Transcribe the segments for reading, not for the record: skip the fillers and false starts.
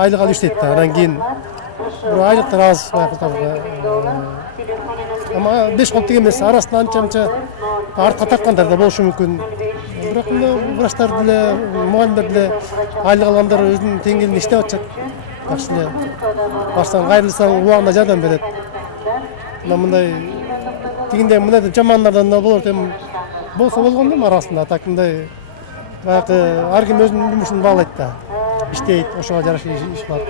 айлык алып иштейт да. Анан кийин бирок айлыктар аз байкаларга. Ама 5 колтук эмес, арасында анча артка таккандар да болушу мүмкүн. Бирок врачтар деле, мугалимдер деле айлык алгандар өзүнүн теңгелинде иштеп атышат. Жакшы эле. Баштан кайрылсаң убагында жардам берет. Мындай тигиндей мындай жамандардан да болот эми. Болсо болгон да арасында так мындай баягы ар ким өзүнүн жумушун баалайт да. Иштейт, ошого жараша иш кылат.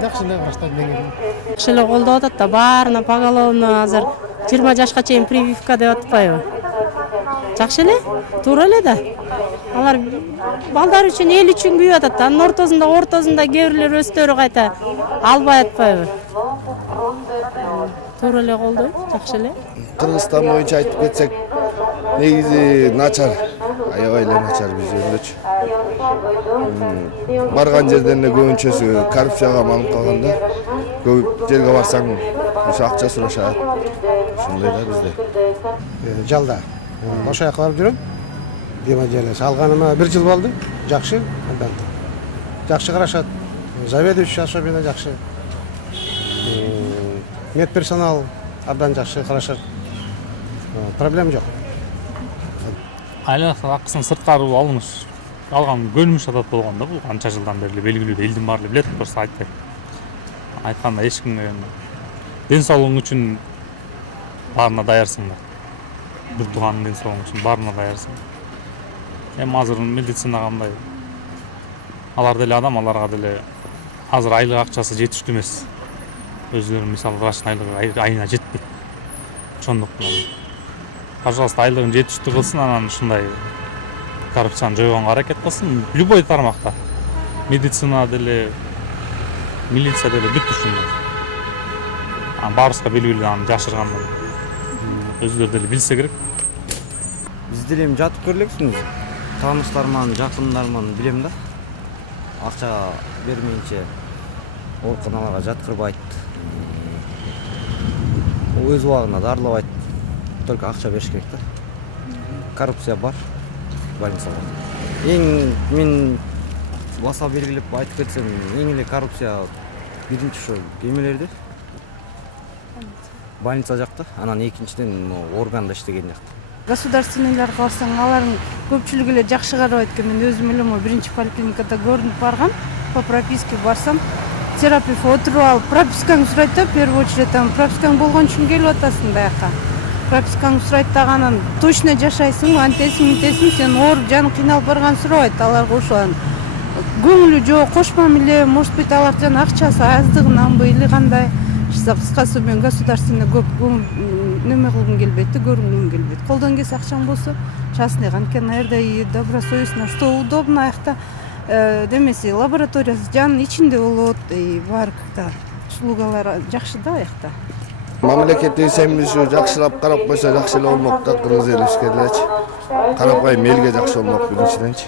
Жакшы эле врачтардын деңгээли. Жакшы эле колдоп атат да, баарына поголовно азыр 20 жашка чейин прививка деп атпайбы? Жакшы эле, туура эле да. Алар балдар үчүн, эл үчүн күйүп атат да. Анын ортосунда кээ бирлер өздөрү кайта албай атпайбы? Туура эле колдойт, жакшы эле. Кыргызстан боюнча айтып кетсек, негизи начар, аябай эле начар биз өндөчү. Барган жерден эле көбүнчөсү коррупцияга малынып калганда, көп жерге барсаң, ошо акча сурашат. Ошондой да бизде. Жалда. Ошо жака барып жүрөм. Дема жерлес. Алганыма 1 жыл болду. Жакшы. Жакшы карашат. Заведующий особенно жакшы. Медперсонал абдан жакшы карашат. Проблем жок. Айлык акысын сырткары алыныш, алган көнүмүш атат болгон да, бул канча жылдан бери белгилүү, элдин баары билет, просто айтпайт. Айтканда эч кимге ден соолугуң үчүн баарына даярсың да. Бир тууганын ден соолугу үчүн баарына даярсың. Эми азыр медицинага мындай алар деле адам, аларга деле азыр айлык акчасы жетиштүү эмес. Өзүлөрүнүн мисалы врачтын айлыгы айына жетпейт. Ошондуктан пожалуйста, айлыгын жетиштүү кылсын, анан ушундай коррупцияны жойгонго аракет кылсын. Любой тармакта. Медицина деле, милиция деле бүт ушундай. Баарыбызга белгилүү, аны жашыргандан. Өзүлөрү деле билсе керек. Биз деле эми жатып көрөлекпиз. Тааныштарыман, жакындарыман билем да. Акча бермейинче ооруканаларга жаткырбайт. Өз убагында дарылабайт. Только акча бериш керек да. Коррупция бар больницада. Эң мен баса белгилеп айтып кетсем, эң эле коррупция биринчи ошо эмелерде. Больница жакта, анан экинчиден органда иштеген жакта. Государственныйларга барсаң, алардын көпчүлүгү эле жакшы карабайт экен. Мен өзүм эле биринчи поликлиникада көрүнүп баргам, по прописке барсам, терапевт отуруп алып, пропискаңды сурайт да, в первую очередь, пропискаң болгон үчүн келип атасың баякка. Пропискаңды сурайт дагы, точно жашайсың, антесиң, сен ооруп жаның кыйналып барган сурабайт, аларга ошол көңүлү жок, кошмом эле, может быть, алар жана акчасы аздыгынанбы или кандай. Кыскасы мен государственный көп неме кылгым келбейт, көрүнгүм келбейт. Колдон келсе акчаң болсо, частный анткени аерде и добросовестно, что удобно аякта демеси лаборатория жанын ичинде болот, и бар как-то услугалар жакшы да аякта. Мамлекеттеги семиси жакшылап карап койсо жакшы эле болмок да, кыргыз эл ишкерлерчи. Карапайым элге жакшы болмок биринчиденчи.